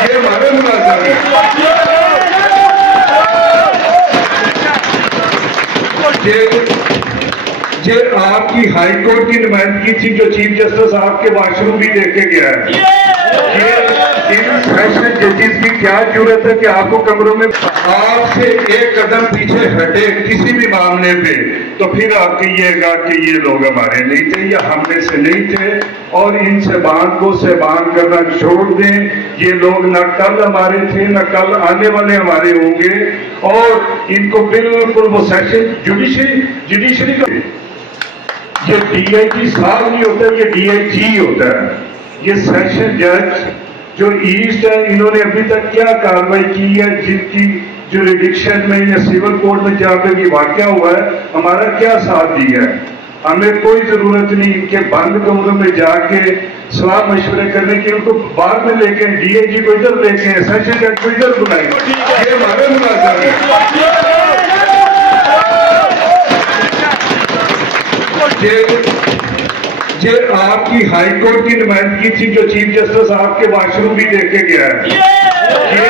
یہ ہمارا ملازم ہے. یہ آپ کی ہائی کورٹ کی نمائندگی تھی جو چیف جسٹس آپ کے واش روم بھی دیکھے گیا ہے. یہ ان سیشن ججز کی کیا ضرورت ہے کہ آپ کو کمروں میں آپ سے ایک قدم پیچھے ہٹے کسی بھی معاملے پہ تو پھر آپ کہیے گا کہ یہ لوگ ہمارے نہیں تھے یا ہم میں سے نہیں تھے, اور ان سیبان کو سیبان کرنا چھوڑ دیں. یہ لوگ نہ کل ہمارے تھے نہ کل آنے والے ہمارے ہوں گے, اور ان کو بالکل وہ سیشن جوڈیشری کا یہ ڈی آئی جی صاحب نہیں ہوتا, یہ ڈی آئی جی ہوتا ہے. یہ سیشن جج جو ایسٹ ہے, انہوں نے ابھی تک کیا کارروائی کی ہے جن کی جوریڈکشن میں یا سول کورٹ میں جہاں پہ یہ واقعہ ہوا ہے, ہمارا کیا ساتھ دیا ہے. ہمیں کوئی ضرورت نہیں ان کے بند کمروں میں جا کے صلاح مشورے کرنے کی. ان کو بعد میں لے کے ڈی آئی جی کو ادھر لے کے سیشن جج کو ادھر بلائیں. یہ ہمارا ملازم ہے. یہ آپ کی ہائی کورٹ کی نمائندگی تھی جو چیف جسٹس آپ کے واش روم بھی دیکھے گیا ہے. یہ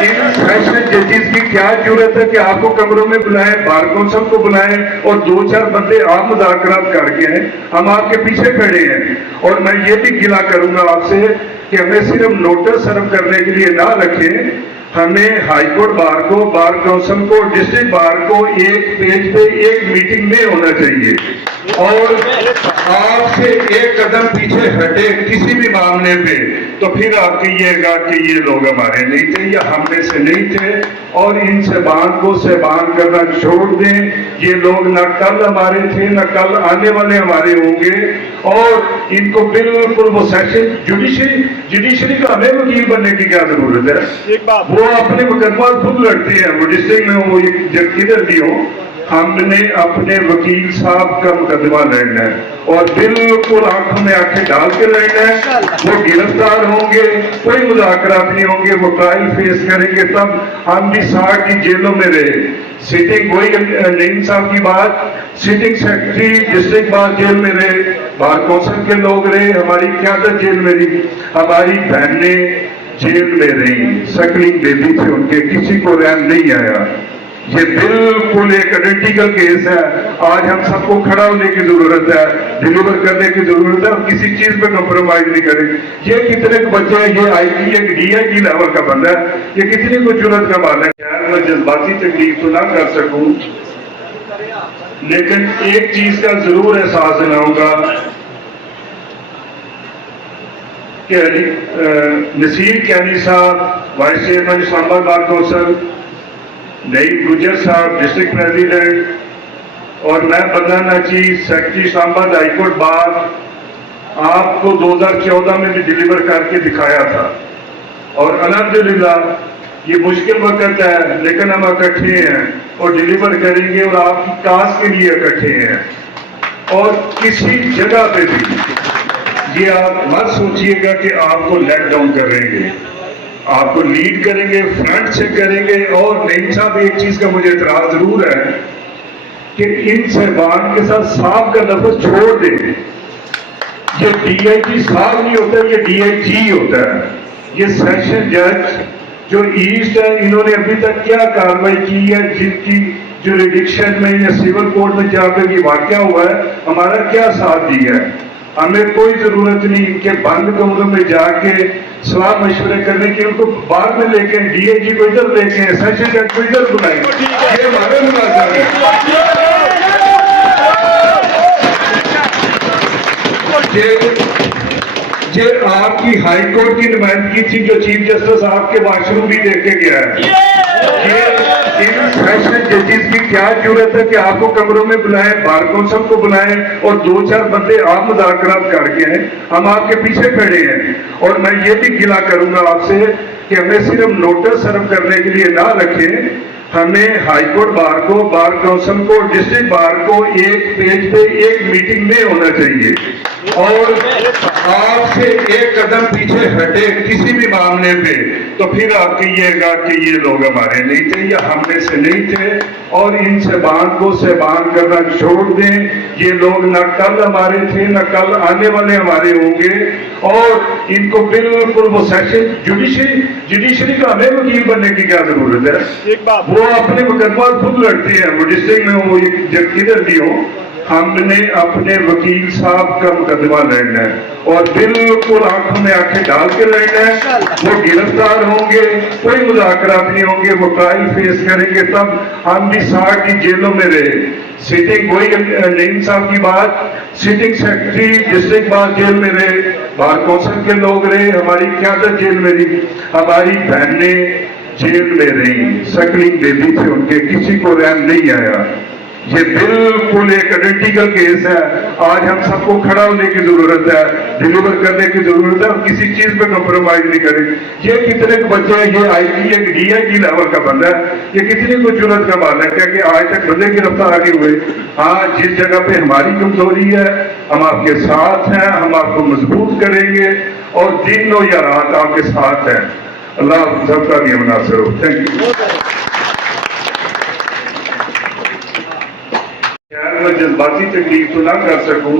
ان سیشن ججز کی کیا ضرورت ہے کہ آپ کو کمروں میں بلائیں, بار کونسل کو بلائیں, اور 2-4 بندے آپ مذاکرات کر کے ہیں, ہم آپ کے پیچھے کھڑے ہیں. اور میں یہ بھی گلا کروں گا آپ سے کہ ہمیں صرف نوٹس سرو کرنے کے لیے نہ رکھیں, ہمیں ہائی کورٹ بار کو, بار کونسل کو, ڈسٹرکٹ بار کو ایک پیج پہ ایک میٹنگ میں ہونا چاہیے, اور آپ سے ایک قدم پیچھے ہٹے کسی بھی معاملے پہ تو پھر آپ کہیے گا کہ یہ لوگ ہمارے نہیں تھے یا ہم میں سے نہیں تھے, اور ان سیبان کو سیبان کرنا چھوڑ دیں. یہ لوگ نہ کل ہمارے تھے نہ کل آنے والے ہمارے ہوں گے, اور ان کو بالکل وہ سیشن جوڈیشری کا ہمیں وکیل بننے کی کیا ضرورت ہے. وہ اپنے مقدمات خود لڑتے ہیں, وہ ڈسٹرکٹ میں وہ جب کدھر بھی ہو, ہم نے اپنے وکیل صاحب کا مقدمہ لڑنا ہے, اور بالکل آنکھوں میں آنکھیں ڈال کے لڑنا ہے. وہ گرفتار ہوں گے, کوئی مذاکرات نہیں ہوں گے, وہ ٹرائل فیس کریں گے, تب ہم بھی 60 کی جیلوں میں رہے. سٹنگ وہی نعیم صاحب کی بات, sitting secretary district bar jail میں رہے, بار کونسل کے لوگ رہے, ہماری قیادت جیل میں رہی, ہماری بہنیں جیل میں رہی, سکلنگ بیبی تھے ان کے, کسی کو رحم نہیں آیا. یہ بالکل ایک آئیڈینٹیکل کیس ہے. آج ہم سب کو کھڑا ہونے کی ضرورت ہے, ڈیلیور کرنے کی ضرورت ہے, اور کسی چیز پہ کمپرومائز نہیں کریں. یہ کتنے بچے ہیں, یہ آئی ٹی ایک ڈی آئی جی لیول کا بندہ ہے, یہ کتنی کو جرات کا مال ہے. میں جذباتی تکلیف تو نہ کر سکوں, لیکن ایک چیز کا ضرور احساس دلاؤں گا کہ نصیر کیانی صاحب وائس چیئرمین اسلام آباد بار کونسل, نعیم گجر صاحب ڈسٹرکٹ پریزیڈنٹ, اور میں بندہ ناچی سیکرٹری اسلام آباد ہائی کورٹ بار, آپ کو 2014 میں بھی ڈیلیور کر کے دکھایا تھا. اور الحمدللہ یہ مشکل وقت ہے, لیکن ہم اکٹھے ہیں اور ڈیلیور کریں گے, اور آپ کی کاز کے لیے اکٹھے ہیں. اور کسی جگہ پہ بھی یہ آپ مت سوچئے گا کہ آپ کو لیٹ ڈاؤن کریں گے, آپ کو لیڈ کریں گے, فرنٹ سے کریں گے. اور نعیم صاحب ایک چیز کا مجھے اعتراض ضرور ہے کہ ان صاحبان کے ساتھ صاحب کا لفظ چھوڑ دیں. یہ ڈی آئی جی صاحب نہیں ہوتا, یہ ڈی آئی جی ہوتا ہے. یہ سیشن جج جو ایسٹ ہے, انہوں نے ابھی تک کیا کارروائی کی ہے جن کی جوریڈکشن میں یا سول کورٹ میں جہاں پہ یہ واقعہ ہوا ہے, ہمارا کیا ساتھ دیا ہے. ہمیں کوئی ضرورت نہیں ان کے بند کمروں میں جا کے صلاح مشورے کرنے کی. ان کو بعد میں لے کے ڈی آئی جی کو ادھر لے کے سیشن جج کو ادھر بلائیں. یہ ہمارا ملازم ہے. یہ آپ کی ہائی کورٹ کی نمائندگی تھی جو چیف جسٹس آپ کے واش روم بھی دیکھے گیا ہے. یہ ان سیشن ججز کی کیا ضرورت ہے کہ آپ کو کمروں میں بلائیں, بار کونسل کو بلائیں, اور 2-4 بندے آپ مذاکرات کر کے ہیں, ہم آپ کے پیچھے کھڑے ہیں. اور میں یہ بھی گلا کروں گا آپ سے کہ ہمیں صرف نوٹس سرو کرنے کے لیے نہ رکھیں, हमें हाई कोर्ट बार को, बार काउंसिल को, डिस्ट्रिक्ट बार को एक पेज पे एक मीटिंग में होना चाहिए और आपसे एक कदम पीछे हटे किसी भी मामले पे तो फिर आप कहिएगा कि ये लोग हमारे नहीं थे या हम में से नहीं थे, और इन सेबान को सेबान करना छोड़ दें। ये लोग न कल हमारे थे न कल आने वाले हमारे होंगे, और इनको बिल्कुल वो सेशन जुडिशरी का हमें वकील बनने की क्या जरूरत है? वो अपने मुकदमा खुद लड़ते हैं, वो डिस्ट्रिक्ट में वो किधर भी हो, हमने अपने वकील साहब का मुकदमा लड़ना है और बिल्कुल आंखों में आंखें डाल के लड़ना है। वो गिरफ्तार होंगे, कोई मुज़ाकरात नहीं होंगे, वो ट्रायल फेस करेंगे, तब हम भी 60 की जेलों में रहे। सिटिंग वही नईम साहब की बात, sitting secretary district bar jail में रहे, बार काउंसिल के लोग रहे, हमारी क्यादत जेल में रही, हमारी बहनें जेल में रही, सकलिंग बेबी थे उनके, किसी को रहम नहीं आया। ये बिल्कुल एक आइडेंटिकल केस है। आज हम सबको खड़ा होने की जरूरत है, डिलीवर करने की जरूरत है और किसी चीज पे कॉम्प्रोमाइज नहीं करें। ये कितने बच्चे हैं, ये आईटी एक डीआईजी लेवल का बंदा है, ये कितनी को जुर्रत का मालिक है कि आज तक बंदे गिरफ्तार नहीं हुए। हाँ, जिस जगह पे हमारी कमजोरी है हम आपके साथ हैं, हम आपको मजबूत करेंगे और दिन हो या रात आपके साथ हैं। अल्लाह सबका भी मुनासिर हो। Thank you. मैं जज्बाती तकलीफ तो ना कर सकूं,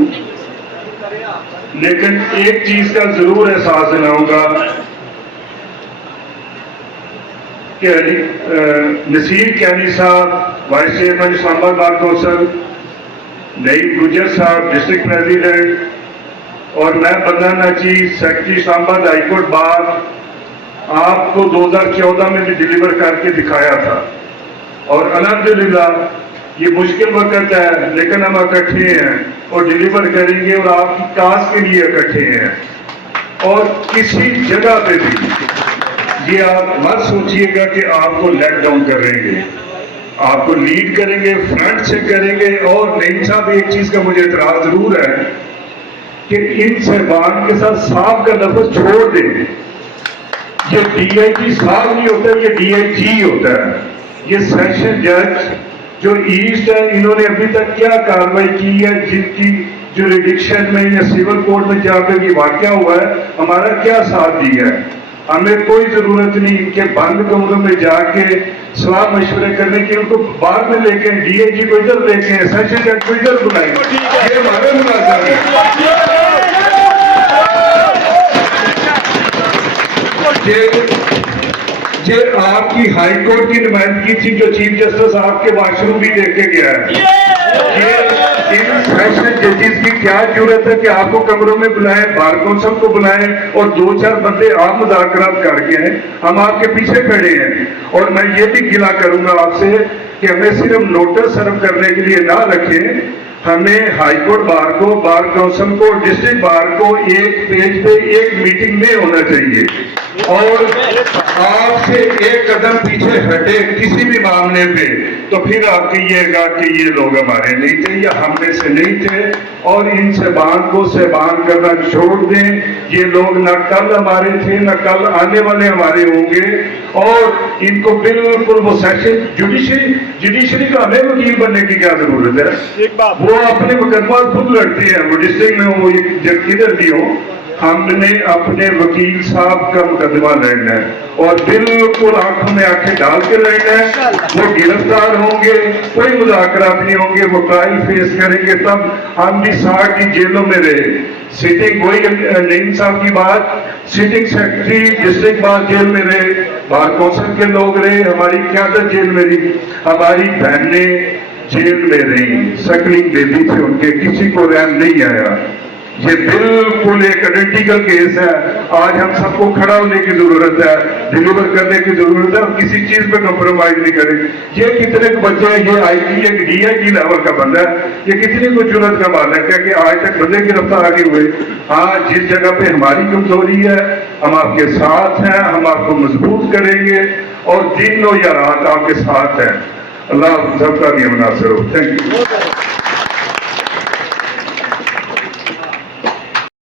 लेकिन एक चीज का जरूर एहसास दिलाऊंगा कि नसीर कैनी साहब vice chairman Islamabad bar council, Naeem गुजर साहब डिस्ट्रिक्ट प्रेसिडेंट और मैं बंदा नाची secretary Islamabad high court bar आपको 2014 में भी डिलीवर करके दिखाया था और अल्हम्दुलिल्लाह ये मुश्किल वक्त है लेकिन हम इकट्ठे हैं और डिलीवर करेंगे और आपकी काज के लिए इकट्ठे हैं। और किसी जगह पे भी ये आप मत सोचिएगा कि आपको लेट डाउन करेंगे, आपको लीड करेंगे, फ्रंट से करेंगे। और नईम साहब एक चीज का मुझे एतराज जरूर है कि इन साहबान के साथ साहब का लफ्ज छोड़ दें। ये डीआईजी साहब नहीं होता, ये डीआईजी होता है। ये सेशन जज जो ईस्ट है, इन्होंने अभी तक क्या कार्रवाई की है, जिनकी जुरिडिक्शन में या सिविल कोर्ट में जाकर ये वाकया हुआ है, हमारा क्या साथ दिया है? हमें कोई जरूरत नहीं इनके बंद कमरों में जाके सलाह मशवरे करने की। उनको बाहर में लेके डीआईजी को इधर लेके, सेशन जज को इधर बुलाएंगे, ये हमारे मुलाजिम है। ये आपकी हाई कोर्ट की नुमाइंदगी थी जो चीफ जस्टिस आपके वाशरूम भी देख के गया है। ये इन सेशन जजेस की क्या जरूरत है कि आपको कमरों में बुलाएं, बार काउंसिल को बुलाएं और 2-4 बंदे आप मुज़ाकरात करके हैं, हम आपके पीछे खड़े हैं। और मैं ये भी गिला करूंगा आपसे कि हमें सिर्फ नोटिस सर्व करने के लिए ना रखें, हमें हाई कोर्ट बार को, बार काउंसिल को, डिस्ट्रिक्ट बार को एक पेज पे एक मीटिंग में होना चाहिए और आपसे एक कदम पीछे हटे किसी भी मामले पे तो फिर आप कहिएगा कि ये लोग हमारे नहीं थे या हम में से नहीं थे, और इन सेबान को सेबान करना छोड़ दें। ये लोग न कल हमारे थे न कल आने वाले हमारे होंगे, और इनको बिल्कुल वो सेशन जुडिशरी का हमें वकील बनने की क्या जरूरत है? वो अपने मुकदमा खुद लड़ते हैं, वो डिस्ट्रिक्ट में वो किधर भी हो, हमने अपने वकील साहब का मुकदमा लड़ना है और बिल्कुल आंखों में आंखें डाल के लड़ना है। वो गिरफ्तार होंगे, कोई मुज़ाकरात नहीं होंगे, वो ट्रायल फेस करेंगे, तब हम भी 60 की जेलों में रहे। सिटिंग वही नईम साहब की बात, sitting secretary district bar jail में रहे, बार काउंसिल के लोग रहे, हमारी क्यादत जेल में रही, हमारी बहनें जेल में रही, सकलिंग बेबी थे उनके, किसी को रहम नहीं आया। ये बिल्कुल एक आइडेंटिकल केस है। आज हम सबको खड़ा होने की जरूरत है, डिलीवर करने की जरूरत है और किसी चीज पे कॉम्प्रोमाइज नहीं करें। ये कितने बच्चे हैं, ये आईटी एक डीआईजी लेवल का बंदा है, ये कितनी को जुर्रत का मालिक है कि आज तक बंदे गिरफ्तार नहीं हुए। हाँ, जिस जगह पे हमारी कमजोरी है हम आपके साथ हैं, हम आपको मजबूत करेंगे और दिन हो या रात आपके साथ हैं। अल्लाह सबका भी मुनासिर हो। Thank you.